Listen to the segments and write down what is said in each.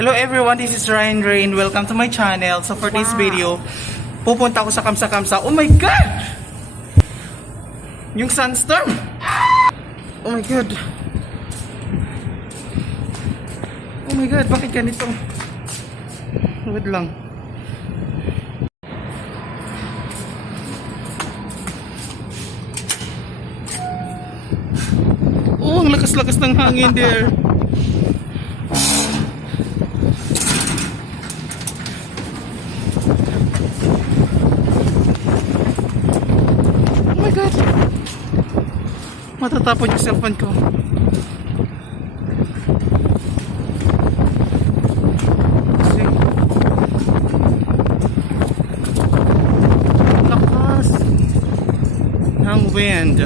Hello everyone, this is Ryan Rain. Welcome to my channel. So for this video, pupunta ako sa Kamsa-Kamsa. Oh my God! Yung sandstorm! Oh my God! Oh my God, bakit ganito? Wait lang. Oh, ang lakas-lakas ng hangin there. Oh my God! Matatapon yung cellphone ko. Kasi lakas ng wind.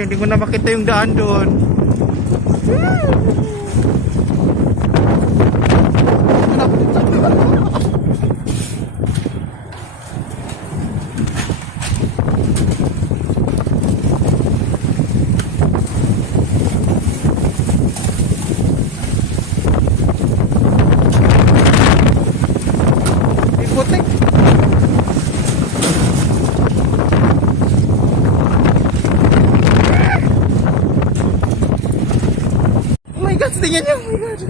Hindi ko na makita yung daan doon. Putik. Tingnan niyo, oh my God.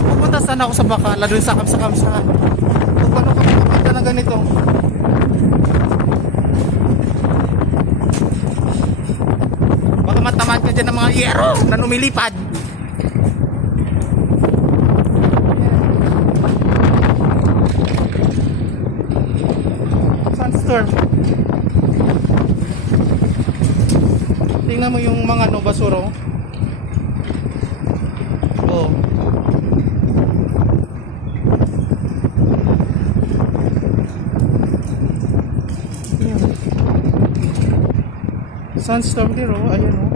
Pupunta sana ako sa Bacala, doon sa Kamsa-Kamsa. Kung paano kami pupunta na ganito. Baka matamaan ka dyan ng mga yero na lumilipad. Sandstorm. Tingnan mo yung mga basuro. Oh. Sandstorm here, oh. Ayan, oh.